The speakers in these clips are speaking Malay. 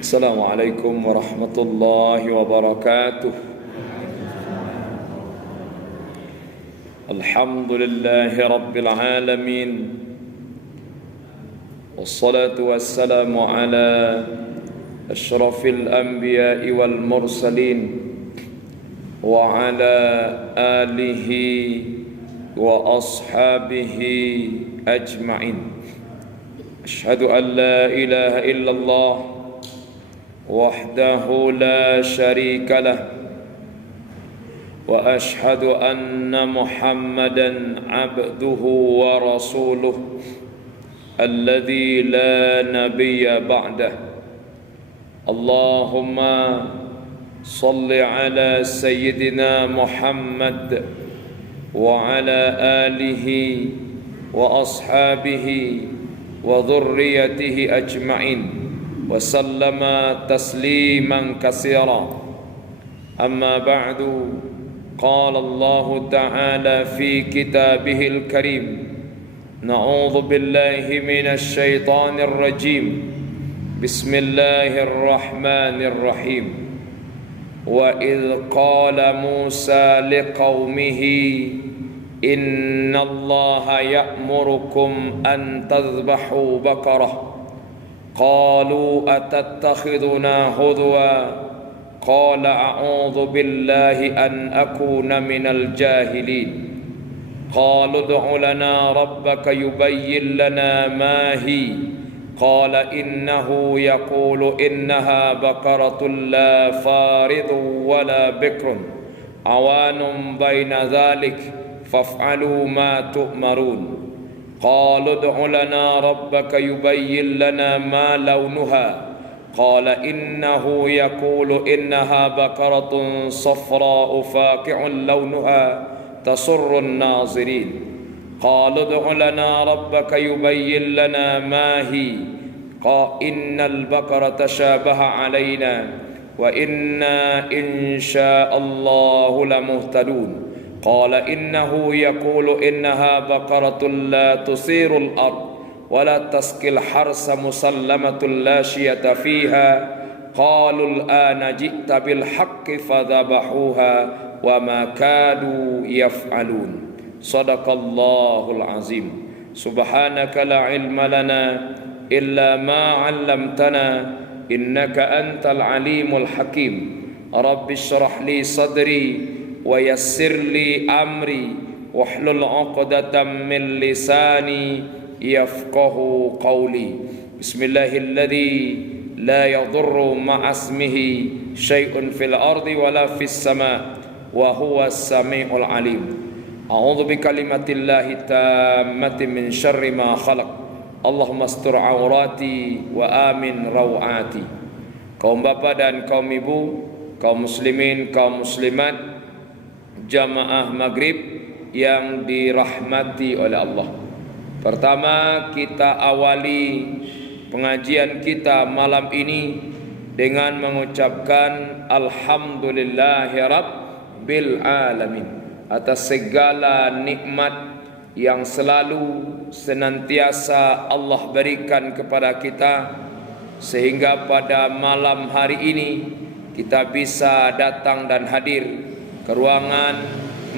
Assalamualaikum warahmatullahi wabarakatuh. Alhamdulillahi rabbil alamin. Wassalatu wassalamu ala asyrafil anbiya'i wal mursalin wa ala alihi wa ashabihi ajma'in. Ashhadu an la ilaha illallah wahdahu la syarika lah wa ashhadu anna Muhammadan abduhu wa rasuluh alladzi la nabiyya ba'dah. Allahumma salli ala sayyidina Muhammad wa ala alihi wa ashabihi wa dhurriyyatihi ajma'in wa sallama tasliman katsira. Amma ba'du, qala Allah ta'ala fi kitabihil karim, na'udzu billahi minasy syaithanir rajim. Bismillahirrahmanirrahim. Wa idh qala Musa liqaumihi innallaha ya'murukum an tadhbahu baqarah qalu atattakhiduna hudwa qala a'udzu billahi an akuna minal jahilin qalu ud'u lana rabbaka yubayyin lana ma hi qala innahu yaqulu innaha baqaratun la faridun wala bikrun awanun baina dhalik faf'alu ma tu'marun. Qalu ud'u lana rabbaka yubayyin lana ma launuha qala innahu yaqulu innaha baqaratun safra'u faqi'un launuha tasurrun nazirin. Qalu ud'u lana rabbaka yubayyin lana ma hi qala innal baqarata tashabaha 'alaina wa inna insya'allahu lamuhtadun. Qala innahu yaqulu innaha baqaratun la tusirul ard wa la taskil harsa musallamatun la syiyata fiha qalu al-ana ji'ta bil haqqi fadhabahuha wa ma kadu yaf'alun. Sadaqallahul azim. Subhanaka la ilma lana illa ma 'allamtana innaka antal alimul hakim. Rabbi shrah li sadri wa yassir li amri wahlul 'uqdatam min lisani yafqahu qawli. Bismillahilladzi la yadurru ma'asmihi syai'un fil ardi wala fis sama' wa huwas sami'ul alim. A'udzu bi kalimatillahi tammati min syarri ma khalaq. Allahumma astur aurati wa amin rawati. Kaum bapa dan kaum ibu, kaum muslimin, kaum muslimat, jamaah maghrib yang dirahmati oleh Allah. Pertama, kita awali pengajian kita malam ini dengan mengucapkan alhamdulillahi rabbil alamin atas segala nikmat yang selalu senantiasa Allah berikan kepada kita, sehingga pada malam hari ini kita bisa datang dan hadir ke ruangan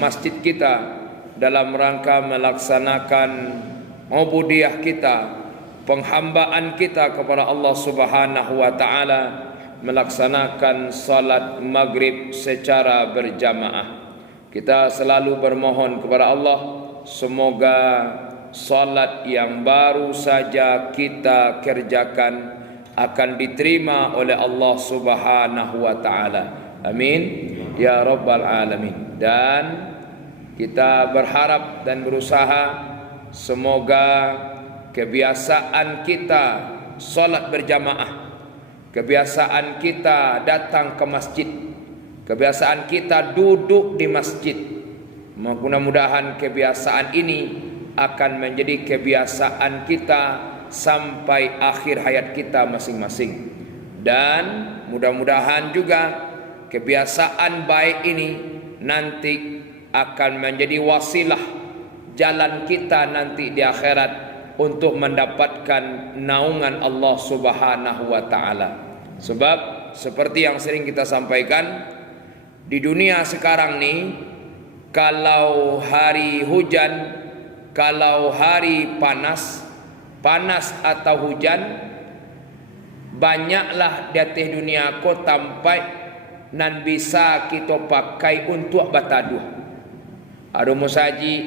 masjid kita dalam rangka melaksanakan ubudiyah kita, penghambaan kita kepada Allah Subhanahu wa taala, melaksanakan salat maghrib secara berjamaah. Kita selalu bermohon kepada Allah semoga salat yang baru saja kita kerjakan akan diterima oleh Allah Subhanahu wa taala. Amin ya rabbal alamin. Dan kita berharap dan berusaha semoga kebiasaan kita salat berjamaah, kebiasaan kita datang ke masjid, kebiasaan kita duduk di masjid, mudah-mudahan kebiasaan ini akan menjadi kebiasaan kita sampai akhir hayat kita masing-masing. Dan mudah-mudahan juga kebiasaan baik ini nanti akan menjadi wasilah jalan kita nanti di akhirat untuk mendapatkan naungan Allah Subhanahu wa taala. Sebab seperti yang sering kita sampaikan, di dunia sekarang nih, kalau hari hujan, kalau hari panas atau hujan, banyaklah di atas dunia ko tampai nan bisa kita pakai untuk bataduh. Ada musaji,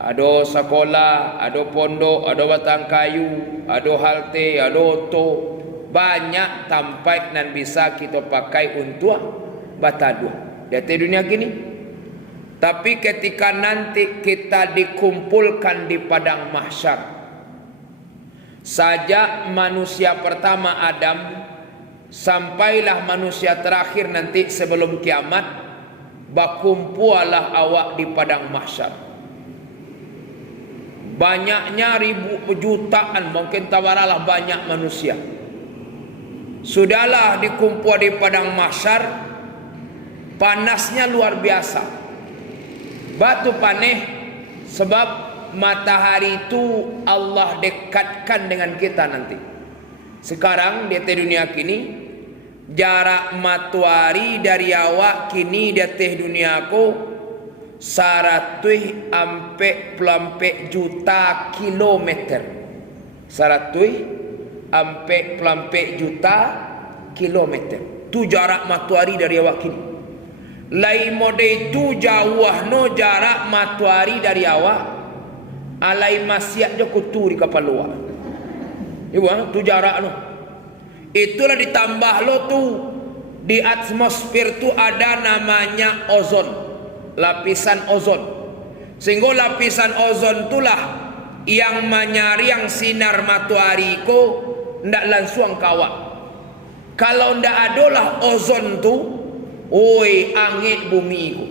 ada sekolah, ada pondok, ada batang kayu, ada halte, ada oto. Banyak tempat nan bisa kita pakai untuk bataduh di atas dunia gini. Tapi ketika nanti kita dikumpulkan di padang mahsyar, sajak manusia pertama Adam sampailah manusia terakhir nanti sebelum kiamat, bakumpualah awak di padang mahsyar. Banyaknya ribu jutaan, mungkin tawaralah banyak manusia. Sudahlah dikumpul di padang mahsyar, panasnya luar biasa. Batu paneh sebab matahari itu Allah dekatkan dengan kita nanti. Sekarang di atas dunia kini, jarak matahari dari awak kini di atas dunia ko 100 ampe pelampe juta kilometer. 100 ampe pelampe juta kilometer. Tu jarak matahari dari awak kini. Lai mode itu jauh no jarak matahari dari awak. Alai maksiat je kutu di kapal luar. Ibu tu jarak no. Itulah ditambah lo tu di atmosfer tu ada namanya ozon, lapisan ozon. Sehingga lapisan ozon itulah yang menyaring sinar matahari ko ndak langsung kawak. Kalau ndak adalah ozon tu, oi angin bumi ku.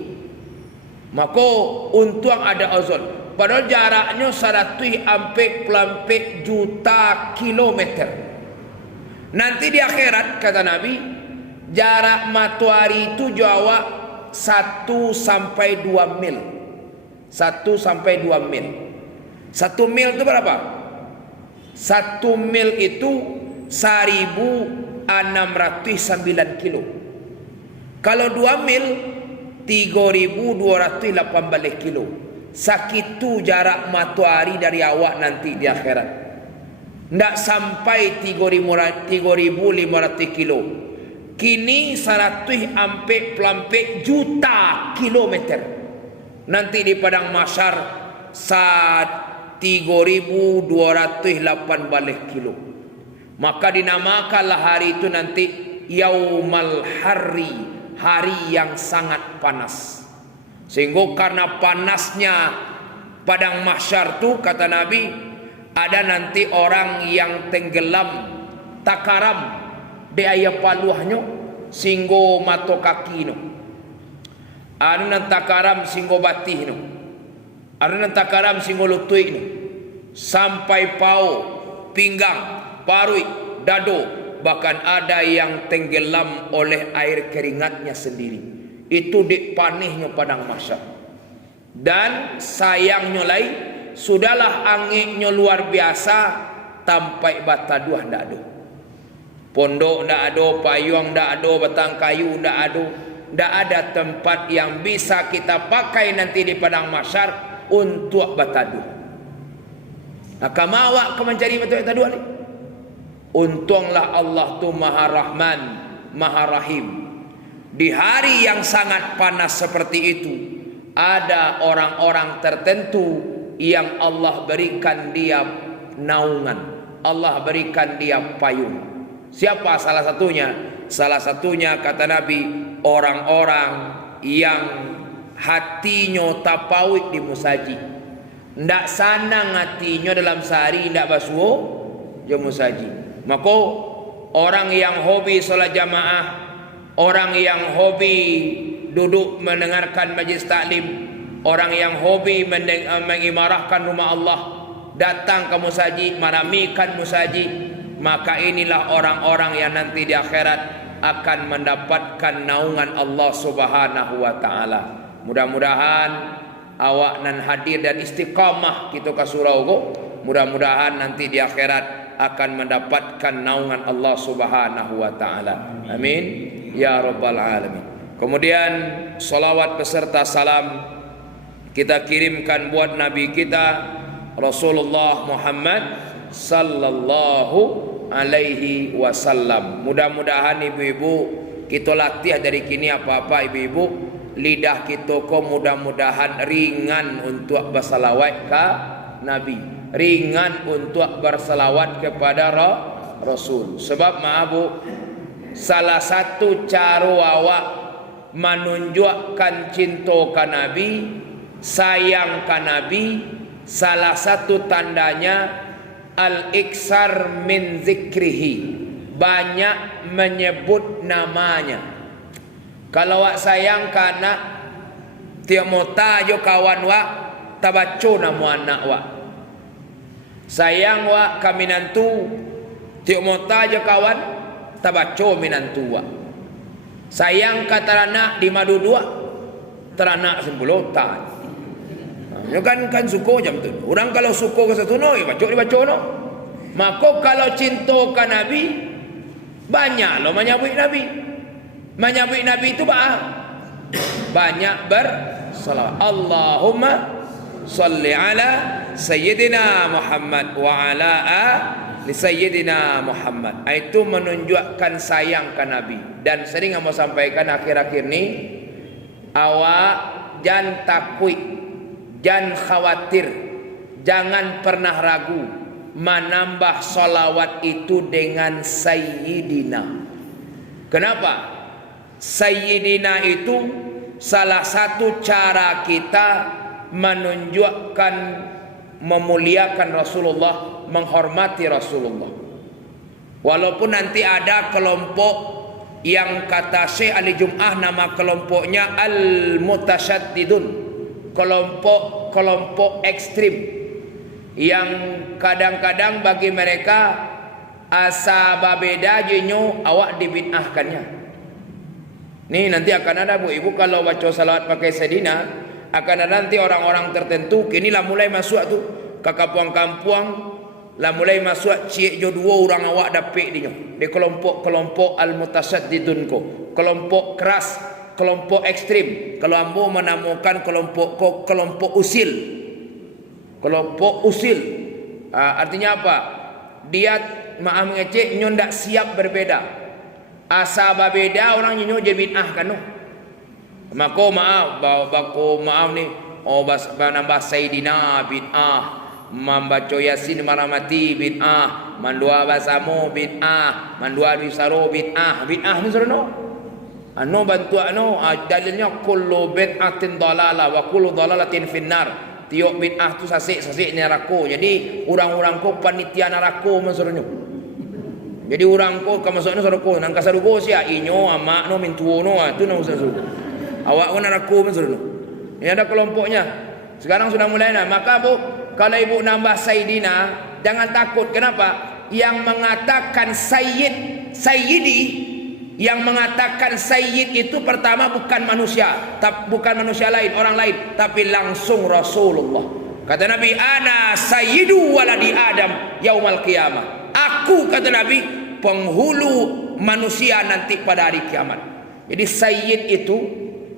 Maka untung ada ozon. Padahal jaraknya 100 ampe pelampe juta kilometer. Nanti di akhirat kata Nabi, jarak matahari itu jauh 1 sampai 2 mil. 1 sampai 2 mil. 1 mil itu berapa? 1 mil itu 1609 kilo. Kalau 2 mil 3218 kilo. Sakitu jarak matahari dari awak nanti di akhirat. Ndak sampai 3500 kilo. Kini 100 ampe pelampe juta kilometer. Nanti di padang mahsyar saat 3218 kilo. Maka dinamakanlah hari itu nanti Yaumal Harri, hari yang sangat panas. Sehingga karena panasnya padang mahsyar tu kata Nabi, ada nanti orang yang tenggelam takaram di ayah paluahnya sehingga mata kaki no. Ada nan takaram sehingga batih no. Ada nan takaram sehingga lutut no. Sampai pau, pinggang, parui, dado, bahkan ada yang tenggelam oleh air keringatnya sendiri. Itu dipanihnya padang mahsyar. Dan sayangnya lai, sudahlah anginnya luar biasa, tampai bataduah ndak ada. Pondok ndak ada, payung ndak ada, batang kayu ndak ada. Ndak ada tempat yang bisa kita pakai nanti di padang mahsyar untuk bataduh. Nah, kamawak ke mencari bataduah ni? Untunglah Allah tu Maha Rahman, Maha Rahim. Di hari yang sangat panas seperti itu, ada orang-orang tertentu yang Allah berikan dia naungan, Allah berikan dia payung. Siapa salah satunya? Salah satunya kata Nabi, orang-orang yang hatinya tapawik di musaji. Ndak sanang hatinya dalam sehari ndak basuh je musaji. Maka orang yang hobi solat jamaah, orang yang hobi duduk mendengarkan majlis taklim, orang yang hobi mengimarahkan rumah Allah, datang ke musaji, meramikan musaji, maka inilah orang-orang yang nanti di akhirat akan mendapatkan naungan Allah Subhanahu wa taala. Mudah-mudahan awak nan hadir dan istiqamah kita ke surau. Mudah-mudahan nanti di akhirat akan mendapatkan naungan Allah Subhanahu wa taala. Amin ya rabbal alamin. Kemudian salawat beserta salam kita kirimkan buat Nabi kita Rasulullah Muhammad sallallahu alaihi wasallam. Mudah-mudahan ibu-ibu kita latih dari kini apa-apa ibu-ibu, lidah kita kok mudah-mudahan ringan untuk bersalawat ke Nabi, ringan untuk bersalawat kepada Rasul. Sebab maaf bu, salah satu cara awak menunjukkan cinta ke Nabi, sayang ke Nabi, salah satu tandanya al-iksar min zikrihi, banyak menyebut namanya. Kalau wak sayang ke anak, tiap mota jo kawan wak tabaco nama anak wak. Sayang wak ke minantu, tiap mota jo kawan tabaco minantu wak. Sayang ke teranak di madu dua, teranak 10 tahun. Ya kan suko jam tu. Orang kalau suko ke satu no, dibaca no. Maka kalau cinta ke Nabi, banyak lo menyambut Nabi. Menyambut Nabi itu banyak bersalawat. Allahumma salli ala Sayyidina Muhammad wa ala ali Sayyidina Muhammad. Itu menunjukkan sayang ke Nabi. Dan sering saya sampaikan akhir-akhir ni, awak jangan takut, jangan khawatir, jangan pernah ragu menambah salawat itu dengan Sayyidina. Kenapa? Sayyidina itu salah satu cara kita menunjukkan memuliakan Rasulullah, menghormati Rasulullah. Walaupun nanti ada kelompok yang kata Syekh Ali Jum'ah nama kelompoknya Al-Mutasyaddidun, kelompok ekstrim, yang kadang-kadang bagi mereka asa babeda jinyo awak dibid'ahkannya. Nih nanti akan ada bu ibu kalau baca salawat pakai Sayyidina, akan ada nanti orang-orang tertentu kini lah mulai masuk tu ke kampung-kampung, lah mulai masuk cik jo dua orang awak dapik dinyo di kelompok al-mutasaddidun ko, kelompok keras, kelompok ekstrim. Kalau ambo menemukan kelompok usil. Kelompok usil artinya apa? Dia maaf mengecek nyo ndak siap berbeda. Asa babeda orang nyo je bid'ah kan no. Maka maaf ni nambah Sayyidina bid'ah, membaca Yasin maramati bid'ah, mandua basamu bid'ah, mandua bisaro bid'ah. Bid'ah ni serono anu bantu anu dalilnya kullu bid'atin dalalah wa kullu dalalatin finnar. Tiok bid'ah tu sasik neraka. Jadi orang-orang ko panitia neraka maksudnya. Jadi orang ko kamasukna neraka nang kasarugo sia inyo amak no mintuo no tu nang usasu. Awak ko neraka maksudnya. Ini ada kelompoknya. Sekarang sudah mulai nah. Maka bu, kalau ibu nambah Sayyidina, jangan takut. Kenapa? Yang mengatakan Sayyidi, yang mengatakan Sayyid itu pertama bukan manusia, bukan manusia lain, orang lain, tapi langsung Rasulullah. Kata Nabi, ana sayyidu waladi Adam yaumal qiyamah. Aku, kata Nabi, penghulu manusia nanti pada hari kiamat. Jadi Sayyid itu,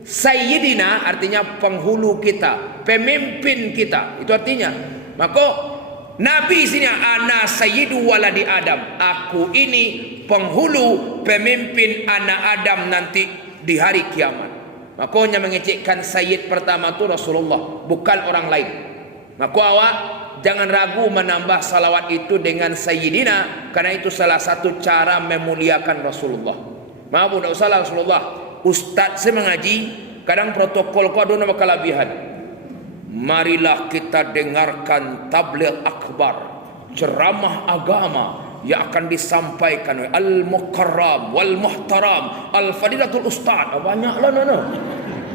Sayyidina artinya penghulu kita, pemimpin kita. Itu artinya. Maka Nabi sini ana sayyidu waladi Adam. Aku ini penghulu pemimpin anak Adam nanti di hari kiamat. Makanya mengecekkan sayyid pertama itu Rasulullah, bukan orang lain. Maka awak jangan ragu menambah salawat itu dengan Sayyidina, karena itu salah satu cara memuliakan Rasulullah. Maaf tidak usah Rasulullah. Ustaz saya mengaji, kadang protokol kau ada nama kelebihan. Marilah kita dengarkan tabligh akbar, ceramah agama yang akan disampaikan oleh al-mukarram wal muhtaram al-fadilatul ustaz. Banyaklah nana.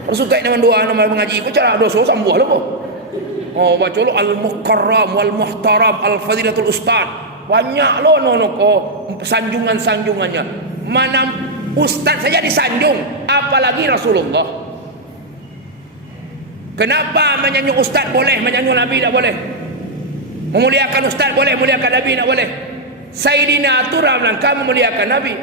Rasul kait dengan doa nama mengaji ko cara dosa sambuh lah ko. Oh baca lo al-mukarram wal muhtaram al-fadilatul ustaz. Banyak lo nono ko sanjungan-sanjungannya. Mana ustaz saja disanjung, apalagi Rasulullah. Kenapa menyanjung ustaz boleh, menyanjung Nabi tak boleh? Memuliakan ustaz boleh, memuliakan Nabi tak boleh? Sayyidina itu dalam rangka memuliakan Nabi.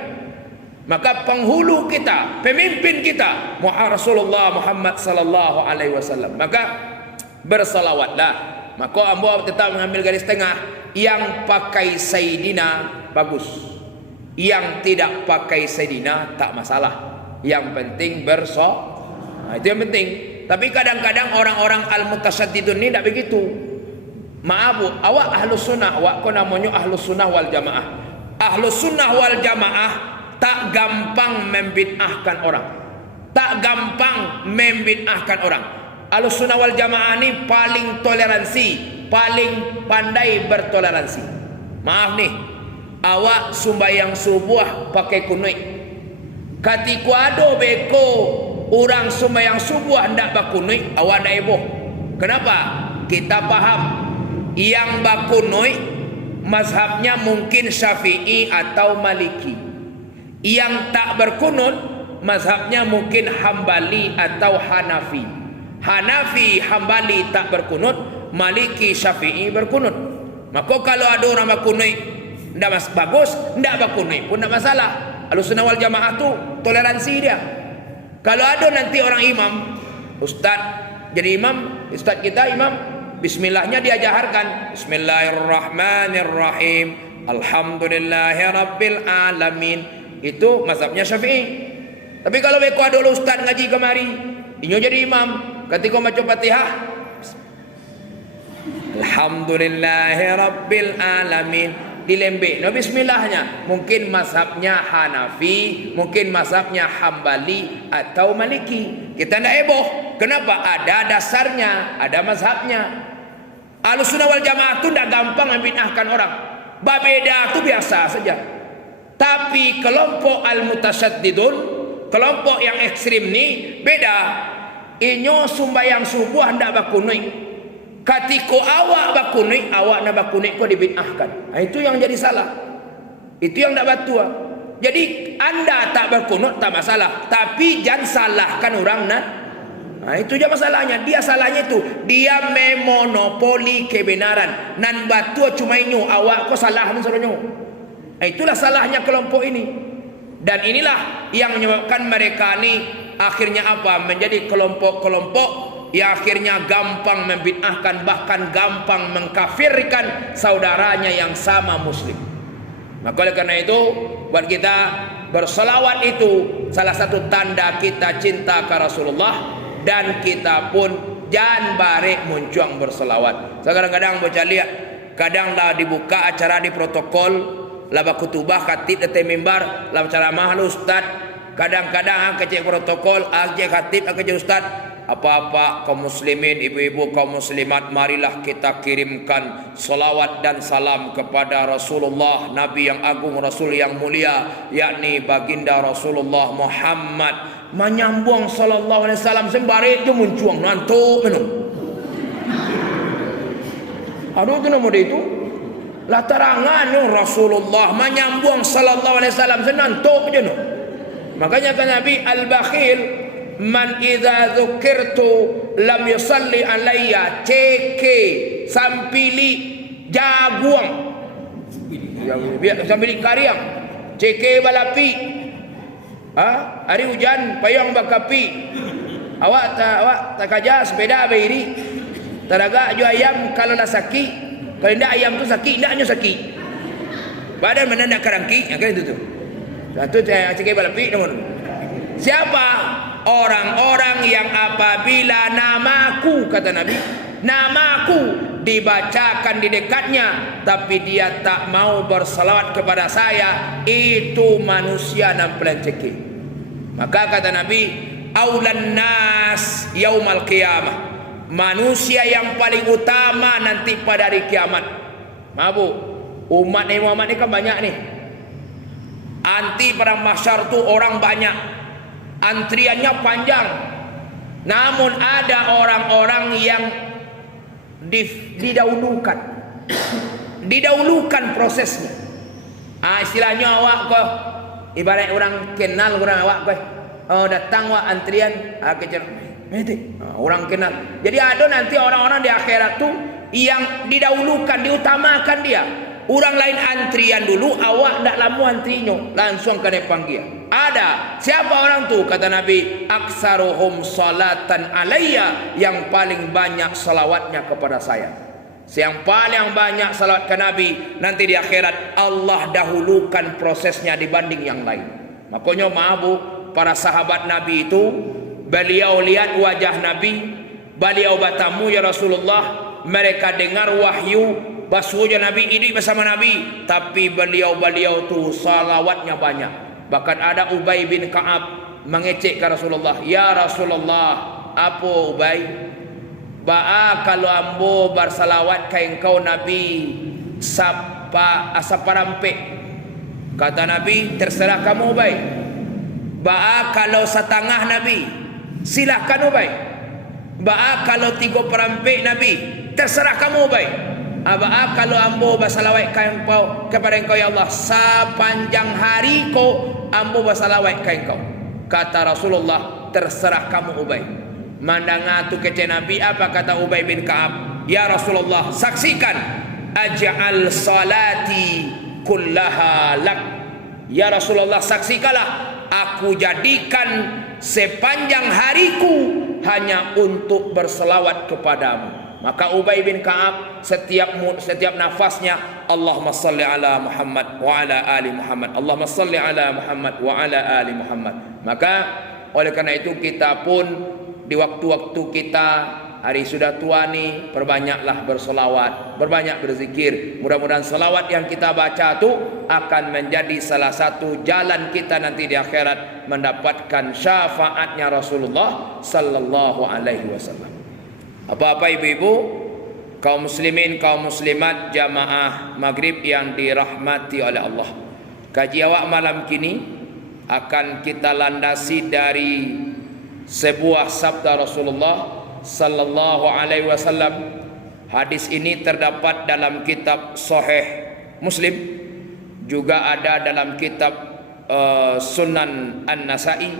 Maka penghulu kita, pemimpin kita Rasulullah Muhammad sallallahu alaihi wasallam. Maka bersalawatlah. Maka ambo tetap mengambil garis tengah, yang pakai Sayyidina bagus, yang tidak pakai Sayyidina tak masalah. Yang penting itu yang penting. Tapi kadang-kadang orang-orang al-mutasyaddidun ini tidak begitu. Maaf bu, awak ahlus sunnah, awak ko namanya ahlus sunnah wal jamaah. Ahlus sunnah wal jamaah tak gampang membid'ahkan orang. Tak gampang membid'ahkan orang. Ahlus sunnah wal jamaah ini paling toleransi, paling pandai bertoleransi. Maaf nih, awak sembahyang subuh pakai kunui. Katiku ado beko orang sembahyang subuh hendak bakunui, awak dah heboh. Kenapa? Kita paham yang bakunui mazhabnya mungkin Syafi'i atau Maliki. Yang tak berkunut mazhabnya mungkin Hambali atau Hanafi. Hanafi, Hambali tak berkunut, Maliki, Syafi'i berkunut. Maka kalau ada orang berkunut tidak bagus, tidak berkunut pun tidak masalah. Ahlussunnah wal jamaah tu toleransi dia. Kalau ada nanti orang imam, ustaz jadi imam, ustaz kita imam, bismillahnya dia jaharkan, Bismillahirrahmanirrahim, Alhamdulillahirabbil alamin. Itu mazhabnya Syafi'i. Tapi kalau beko ada ustaz ngaji kemari, inyo jadi imam, ketika baca Fatihah, Alhamdulillahirabbil alamin, dilembek no bismillahnya. Mungkin mazhabnya Hanafi, mungkin mazhabnya Hambali atau Maliki. Kita tidak heboh. Kenapa? Ada dasarnya, ada mazhabnya. Ahlussunnah wal jamaah itu tidak gampang membid'ahkan orang. Babeda itu biasa saja. Tapi kelompok al-mutasyaddidun, kelompok yang ekstrim ni beda. Inyo sumbayang subuh hendak bakunui. Katiko awak bakunui, awak nak bakunui kau dibid'ahkan. Itu yang jadi salah. Itu yang tak batua. Jadi anda tak berkunut tak masalah, tapi jangan salahkan orang nak. Itu je masalahnya. Dia salahnya itu, dia memonopoli kebenaran. Nan batua cuma inyo, awak kau salah mensuruhnya. Itulah salahnya kelompok ini. Dan inilah yang menyebabkan mereka ini akhirnya apa? Menjadi kelompok-kelompok yang akhirnya gampang membid'ahkan, bahkan gampang mengkafirkan saudaranya yang sama muslim. Maka oleh karena itu, buat kita berselawat itu salah satu tanda kita cinta ke Rasulullah. Dan kita pun jangan barek muncuang berselawat. Kadang-kadang baca lihat, kadang dah dibuka acara di protokol, laba kutubah katib datang mimbar, laba ceramah ustaz. Kadang-kadang kecek protokol, aja katib, aja ustaz. Apa-apa kaum muslimin, ibu-ibu kaum muslimat, marilah kita kirimkan salawat dan salam kepada Rasulullah, Nabi yang agung, Rasul yang mulia, yakni baginda Rasulullah Muhammad. Menyambung sallallahu alaihi wasallam sembari itu muncuang nantuk minum. Aduh itu nama dia itu. Lah terangan Rasulullah menyambung sallallahu alaihi wasallam senantuk je no. Makanya kan Nabi al-bakhil man idza dzukirtu lam yusalli alayya, ceke sampili jaguang sampili kariang, ceke balapi. Hari hujan payung bakapi. Awak tak kaja sepeda beri. Taraga ju ayam kalau nak sakit. Kalau tidak ayam tu sakit, tidaknya sakit. Badan mana nak kerangki, yang kan itu tu. Satu cekik balapi namun. Siapa? Orang-orang yang apabila namaku, kata Nabi, namaku dibacakan di dekatnya, tapi dia tak mau bersalawat kepada saya, itu manusia yang pelenceki. Maka kata Nabi, aulan nas yaumal qiyamah, manusia yang paling utama nanti pada hari kiamat. Mabu, umat Nabi Muhammad ni kan banyak nih. Anti pada mahsyar tu orang banyak, antriannya panjang. Namun ada orang-orang yang didahulukan, didahulukan prosesnya. Istilahnya awak kau ibarat orang kenal orang awak kau, datang awak antrian, kejar, orang kenal. Jadi ada nanti orang-orang di akhirat tu yang didahulukan, diutamakan dia. Orang lain antrian dulu, awak ndak lamu antrinya, langsung kena panggil. Ada. Siapa orang tu? Kata Nabi, aksaruhum salatan alayya, yang paling banyak salawatnya kepada saya. Yang paling banyak salawat ke Nabi, nanti di akhirat Allah dahulukan prosesnya dibanding yang lain. Makanya maaf Bu, para sahabat Nabi itu, beliau lihat wajah Nabi, beliau bertamu, ya Rasulullah, mereka dengar wahyu, basuhnya Nabi, ini bersama Nabi, tapi beliau tu salawatnya banyak. Bahkan ada Ubay bin Ka'ab mengecek ke Rasulullah, ya Rasulullah, apa Ubay? Ba'a kalau ambo bersalawat ke engkau Nabi saparampe. Kata Nabi, terserah kamu Ubay. Ba'a kalau setengah Nabi, silahkan Ubay. Ba'a kalau 3/4 Nabi, terserah kamu Ubay. Abah kalau ambo bersalawat kepada engkau ya Allah sepanjang hari ko ambo bersalawat ke engkau. Kata Rasulullah, terserah kamu Ubay. Mandang tu kece Nabi, apa kata Ubay bin Ka'ab? Ya Rasulullah, saksikan, aj'al salati kullaha lak. Ya Rasulullah, saksikanlah, aku jadikan sepanjang hariku hanya untuk berselawat kepadamu. Maka Ubay bin Ka'ab setiap nafasnya, Allahumma salli ala Muhammad wa ala ali Muhammad, Allahumma salli ala Muhammad wa ala ali Muhammad. Maka oleh karena itu kita pun di waktu-waktu kita hari sudah tua ni, perbanyaklah bersolawat, berbanyak berzikir. Mudah-mudahan selawat yang kita baca tu akan menjadi salah satu jalan kita nanti di akhirat mendapatkan syafaatnya Rasulullah sallallahu alaihi wasallam. Apa-apa ibu-ibu, kaum muslimin, kaum muslimat, jamaah maghrib yang dirahmati oleh Allah, kaji awak malam kini akan kita landasi dari sebuah sabda Rasulullah sallallahu alaihi wasallam. Hadis ini terdapat dalam kitab Sahih Muslim, juga ada dalam kitab Sunan An-Nasa'i,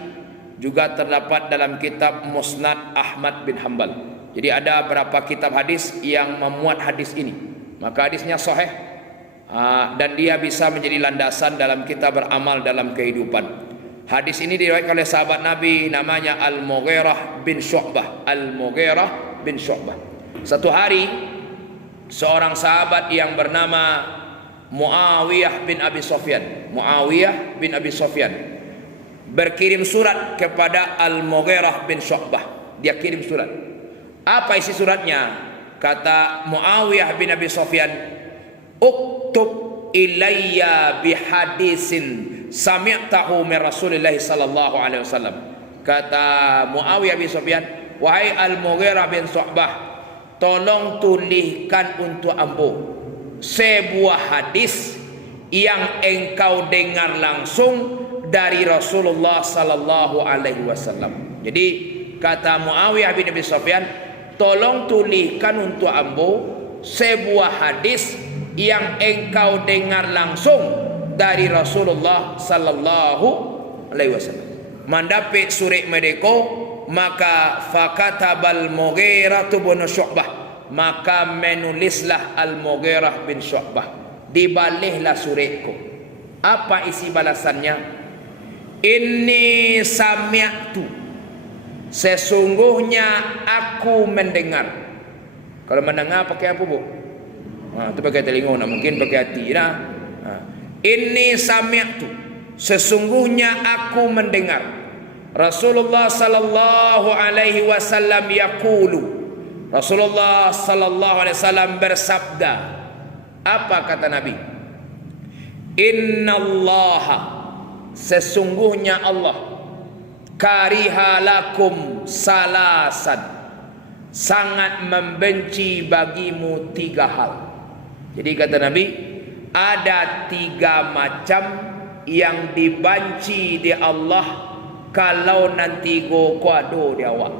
juga terdapat dalam kitab Musnad Ahmad bin Hanbal. Jadi ada beberapa kitab hadis yang memuat hadis ini. Maka hadisnya sahih dan dia bisa menjadi landasan dalam kita beramal dalam kehidupan. Hadis ini diriwayatkan oleh sahabat Nabi namanya Al-Mughirah bin Syu'bah. Al-Mughirah bin Syu'bah. Satu hari seorang sahabat yang bernama Muawiyah bin Abi Sufyan, Muawiyah bin Abi Sufyan berkirim surat kepada Al-Mughirah bin Syu'bah. Dia kirim surat. Apa isi suratnya? Kata Muawiyah bin Abi Sufyan, uktub ilayya bihadisin sami'tahu min Rasulillah sallallahu alaihi wasallam. Kata Muawiyah bin Sufyan, wahai Al-Mughirah bin Syu'bah, tolong tuliskan untuk ambo sebuah hadis yang engkau dengar langsung dari Rasulullah sallallahu alaihi wasallam. Jadi kata Muawiyah bin Abi Sufyan, tolong tuliskan untuk ambo sebuah hadis yang engkau dengar langsung dari Rasulullah sallallahu alaihi wasallam. Mandapik surat mereka, maka fakatabal Mughirah bin Syu'bah, maka menulislah Al-Mughirah bin Syu'bah, dibalihlah suratku. Apa isi balasannya? Inni sami'tu, sesungguhnya aku mendengar. Kalau mendengar pakai apa Bu? Itu pakai telinga, mungkin pakai hati lah. Inni sami'tu, sesungguhnya aku mendengar Rasulullah sallallahu alaihi wasallam yaqulu, Rasulullah sallallahu alaihi wasallam bersabda. Apa kata Nabi? Innallaha, sesungguhnya Allah, karihalakum salasan, sangat membenci bagimu 3 hal. Jadi kata Nabi, ada 3 macam yang dibenci di Allah kalau nanti goko ado di awak.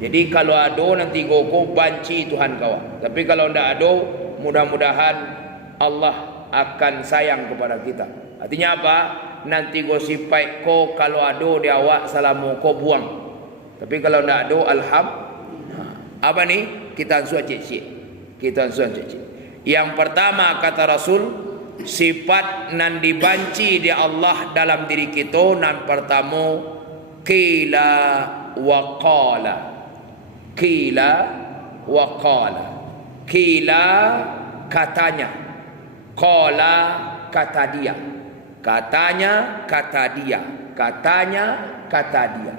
Jadi kalau ado nanti goko benci Tuhan kau. Tapi kalau ndak ado, mudah-mudahan Allah akan sayang kepada kita. Artinya apa? Nanti go sipai ko kalau ado di awak salamu ko buang. Tapi kalau ndak ado, alhamdulillah. Apa ni? Kita suah cek-cek. Kita suah cek-cek. Yang pertama kata Rasul, sifat nan dibanci di Allah dalam diri kita nan pertama qila wa qala. Qila wa qala. Qila katanya, qala kata dia. Katanya kata dia. Katanya kata dia.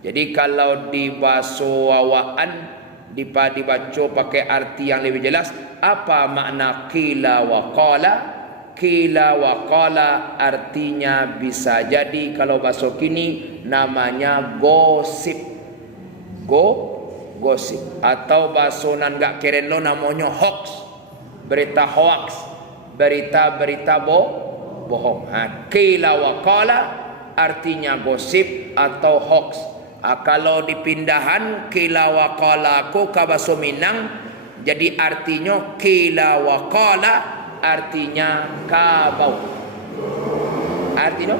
Jadi kalau di bahasa awaan dibaca pakai arti yang lebih jelas, apa makna qila wa qala? Qila wa qala artinya bisa jadi kalau bahasa kini namanya gosip. Gosip. Atau bahasa nan gak keren lo namanya hoax. Berita hoax. Berita-berita bohong. Qila wa qala artinya gosip atau hoax. Kalau dipindahan qila wa qala ko ka bahasa Minang, jadi artinya qila wa qala artinya kabau. Artinya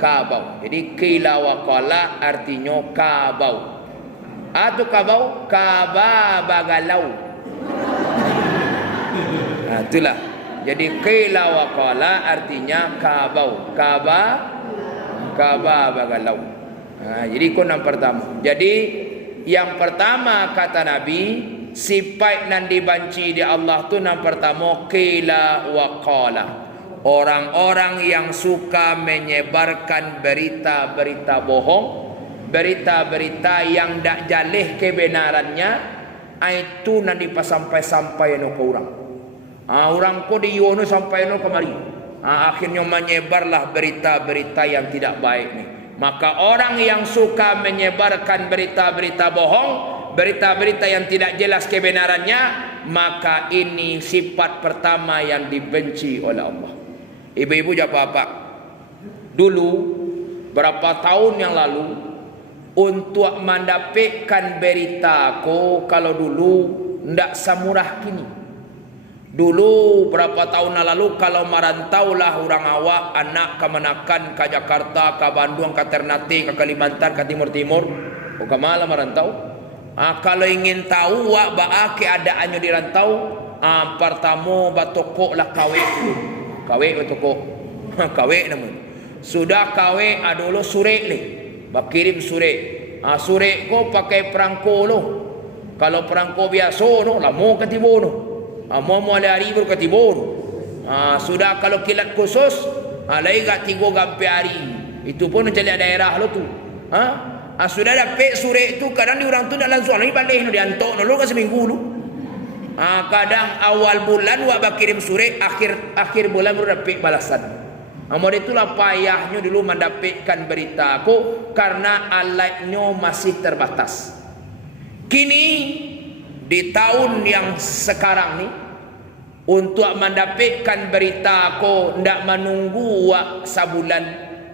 kabau. Jadi qila wa qala artinya kabau. Atau kabau kaba bagalau. Itulah. Jadi qila wa qala artinya kabau. Kaba bagalau. Jadi itu yang pertama. Jadi yang pertama kata Nabi, sifat nan dibanci di Allah tu yang pertama qila wa qala. Orang-orang yang suka menyebarkan berita-berita bohong, berita-berita yang tak jalih kebenarannya, itu nanti pas sampai no ke orang. Orang ko di yono sampai no kemari. Akhirnya menyebarlah berita-berita yang tidak baik ni. Maka orang yang suka menyebarkan berita-berita bohong, berita-berita yang tidak jelas kebenarannya, maka ini sifat pertama yang dibenci oleh Allah. Ibu-ibu jangan apa-apa. Dulu berapa tahun yang lalu, untuk mendapatkan berita ko, kalau dulu ndak semurah kini. Dulu berapa tahun lalu kalau merantau lah orang awak anak ke Menakan, ke Jakarta, ke Bandung, ke Ternate, ke Kalimantan, ke Timur-Timur, ke mana merantau. Kalau ingin tahu wak ba keadaannya di rantau, pertama batoko lah kawe batoko. Kawe namanya. Sudah kawe adolo sure ni. Bakirim sure. Sure ko pakai perangko lo. Kalau perangko biasa no, lamo ketibo no. Mau hari baru ketibur. Sudah kalau kilat khusus, lagi gak 3 gampai hari. Itu pun mencari daerah lo tu. Sudah dapat sore itu, kadang di orang tu nak langsung lagi balik no diantok no, lo kan seminggu lu. Kadang awal bulan wak bakirim sore, akhir bulan baru dapat balasan. Amal itulah payahnya dulu mendapatkan berita aku karena alatnya masih terbatas. Kini di tahun yang sekarang ni, untuk mendapatkan berita aku ndak menunggu sebulan,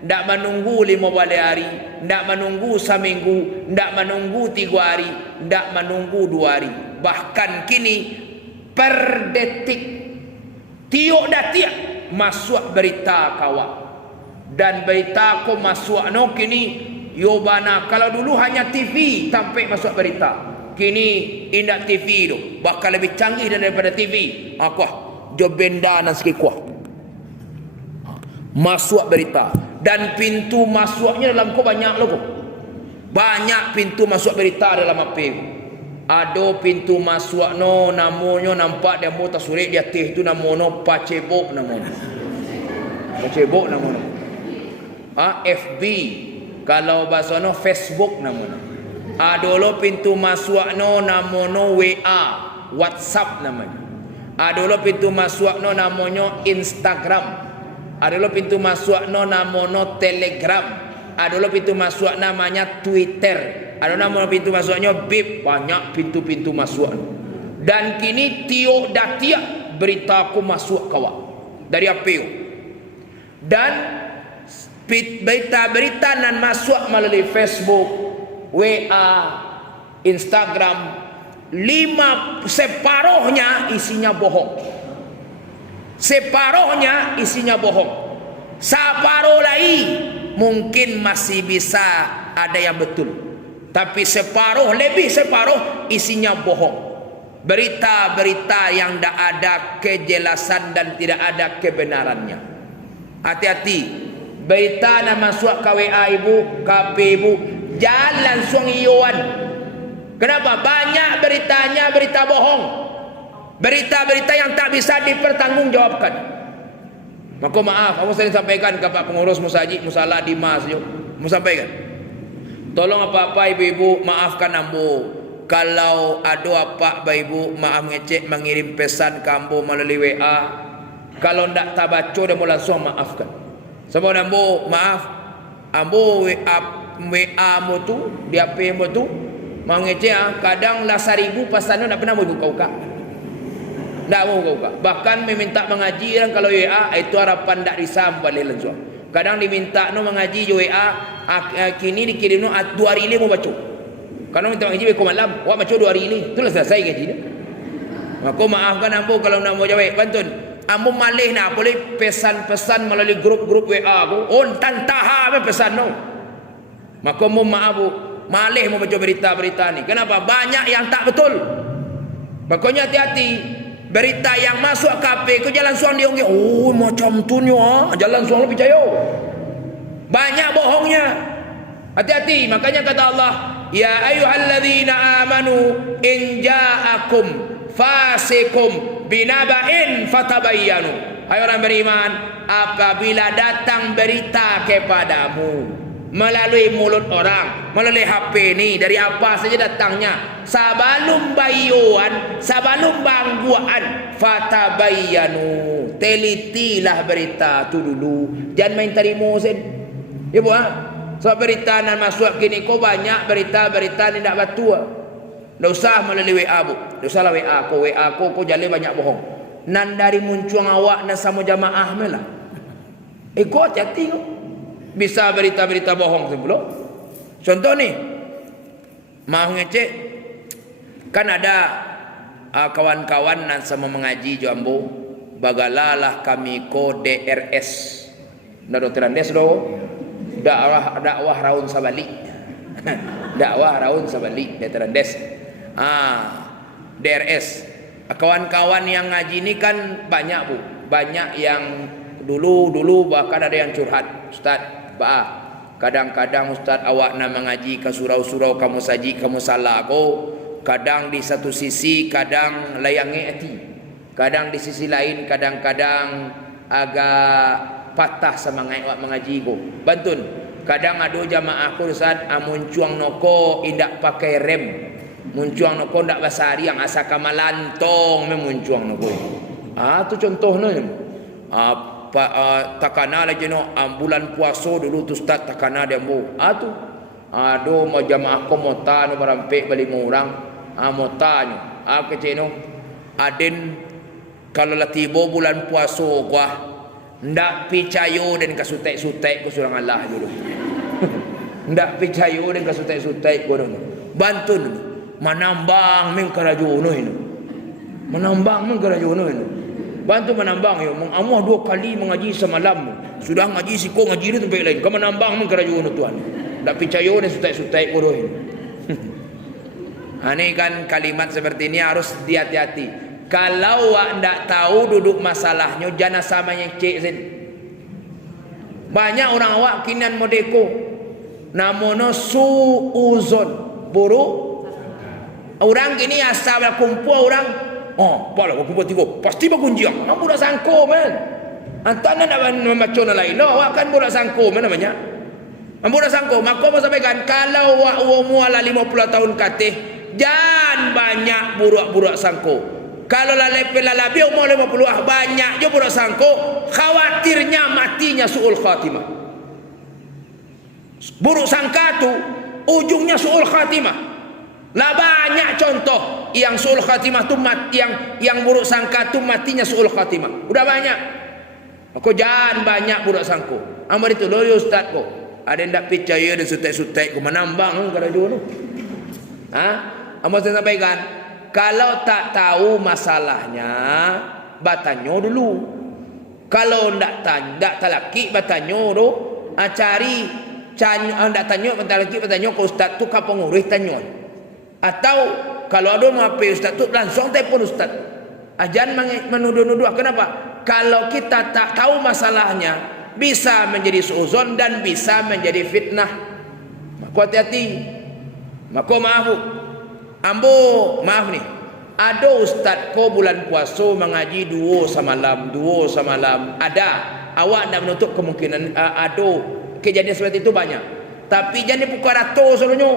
ndak menunggu 15 hari, ndak menunggu seminggu, ndak menunggu 3 hari, ndak menunggu 2 hari. Bahkan kini per detik tiok datia masuk berita kawak. Dan berita aku masuk no kini yobana. Kalau dulu hanya TV sampai masuk berita. Kini indak TV tu bakal lebih canggih daripada TV. Kuah jobenda dan sikit kuah masuk berita. Dan pintu masuknya dalam ko banyak loh. Banyak pintu masuk berita dalam apa. Ada pintu masuk no namanya nampak dia mau tasuri di atas tu namanya pacebok namanya. Pacebok namanya. FB kalau bahasa no Facebook namanya. Adolo pintu masuk no namanya WA, WhatsApp namanya. Adolo pintu masuk no namanya Instagram. Adolo pintu masuk no namanya Telegram. Adolo pintu masuk namanya Twitter. Ada nama pintu masuknya Bib. Banyak pintu-pintu masuk. Dan kini tiok datia berita aku masuk kawak dari apa? Dan berita-berita nan masuk melalui Facebook, WA, Instagram, separuhnya isinya bohong. Separuhnya isinya bohong. Separuh lagi mungkin masih bisa ada yang betul. Tapi separuh, lebih separuh isinya bohong. berita-berita yang tidak ada kejelasan dan tidak ada kebenarannya. Hati-hati. Berita nak masuk ke WA ibu, KP ibu, jalan suang iuan. Kenapa? Banyak beritanya berita bohong. Berita-berita yang tak bisa dipertanggungjawabkan. Maka maaf, aku sering sampaikan ke Pak Pengurus Musaji, Musalah di Mas, mau sampaikan. Tolong apa-apa ibu-ibu maafkan ambo. Kalau ada apa ibu, maaf ngecek mengirim pesan ke ambo melalui WA. Kalau ndak tak baca dia mau langsung maafkan. Sebab ambo maaf, ambo WA mo tu, di HP mo tu, mengecek kadang lah 1,000 pasal nak pernah mau buka-buka. Tak mau buka. Bahkan meminta mengaji kan kalau WA itu harapan tak risam balik langsung. Kadang diminta no mengaji WA kini dikirim no 2 hari ini mau baca. Kalau minta mengaji besok malam, wah baca 2 hari ini. Itulah selesai gaji dia. Maka maafkan ambo kalau nak mau jawab bantun. Ambo malih nak boleh pesan-pesan melalui grup-grup WA aku. On tantaha pesan no. Maka mau maaf bu, malih mau baca berita-berita ni. Kenapa? Banyak yang tak betul. Makanya hati-hati. Berita yang masuk KP ke jalan suang dia orang, oh macam tu ni jalan suang lebih percaya. Banyak bohongnya. Hati-hati. Makanya kata Allah, ya ayyuhalladzina amanu in ja'akum fasikum binaba'in fatabayyanu. Hai orang beriman, apabila datang berita kepadamu melalui mulut orang, melalui HP ni, dari apa saja datangnya, sebelum bayuan, sebelum bangguan, fatabayyanu, telitilah berita tu dulu, jangan main terima sen. Ya bu, sebab berita nan masuk kini ko banyak berita-berita ni tak betul. Tak usah melalui WA bu, tak usahlah WA ko jale banyak bohong. Nan dari muncuang awak nan sama jamaah melah. Ko hati-hati ko. Bisa berita-berita bohong sebelum. Contoh ni, maaf ngecek, kan ada kawan-kawan nan sama mengaji jambu, bagalalah kami ko DRS, nado terandes do, dakwah raun sabali, dakwah raun sabali, terandes, DRS. Kawan-kawan yang ngaji ni kan banyak bu, banyak yang dulu bahkan ada yang curhat, Ustaz. Kadang-kadang Ustaz awak nak mengaji ke surau-surau kamu saji kamu salah ko. Kadang di satu sisi kadang layangi hati. Kadang di sisi lain kadang-kadang agak patah semangat awak mengaji ko. Bantun. Kadang ada jamaah ko Ustaz muncuang noko indak pakai rem. Muncuang noko ndak basari yang asa kamalantong muncuang noko. Tu contohnya. Takana lagi no bulan puasa dulu tu Ustaz takana dia mau tu aduh mau jamaah ko mota no barampe bali orang mota nyo kecil no aden kalau lah tiba bulan puasa gua ndak picayo dan kasutek-sutek ko surang Allah dulu. Ndak picayo dan kasutek-sutek ko no bantun manambang meng karajono ini manambang meng karajono ini bantu menambang yo mengamuh 2 kali mengaji semalam sudah ngaji siko ngaji di tempat lain kau menambang mengkerajaan Tuhan tak percaya dan sutai-sutai kurohin. Ini kan kalimat seperti ini harus hati-hati. Kalau awak ndak tahu duduk masalahnya jangan sama yang cek sen. Banyak orang awak kinan modeko namono suuzon buruk orang kini asal kumpul orang pala aku buat tiga pasti berkunjung. Kamu dah sangko man. Antara nak membaca lain. No, awak kan budak sangko man namanya. Kamu dah sangko. Maka mau sampaikan kalau awak muala 50 tahun katih, jangan banyak budak-budak sangko. Kalau lalepe lalabi umur 50 banyak je budak sangko, khawatirnya matinya suul khatimah. Buruk sangka tu ujungnya suul khatimah. Lah banyak contoh yang suul khatimah tu yang buruk sangka tu matinya suul khatimah. Udah banyak. Aku jangan banyak buruk sangko. Amar itu loh Ustaz kok. Ada yang tak percaya dan sutek-sutek ku menambang kada dulu. Amar saya sampaikan, kalau tak tahu masalahnya batanyo dulu. Kalau ndak talaki batanyo do cari ndak tanyo batalaki batanyo ke Ustaz tu ka pengurus tanyo. Atau kalau ada ngapai ustaz tu langsung telepon ustaz. Jangan menuduh-nuduh. Kenapa? Kalau kita tak tahu masalahnya, bisa menjadi suuzon dan bisa menjadi fitnah. Maka hati-hati. Maka maaf bu, ambo maaf nih. Ada ustaz ko bulan puasa mengaji dua semalam. Ada. Awak nak menutup kemungkinan ada kejadian seperti itu banyak. Tapi jangan pukul ratus seluruhnya.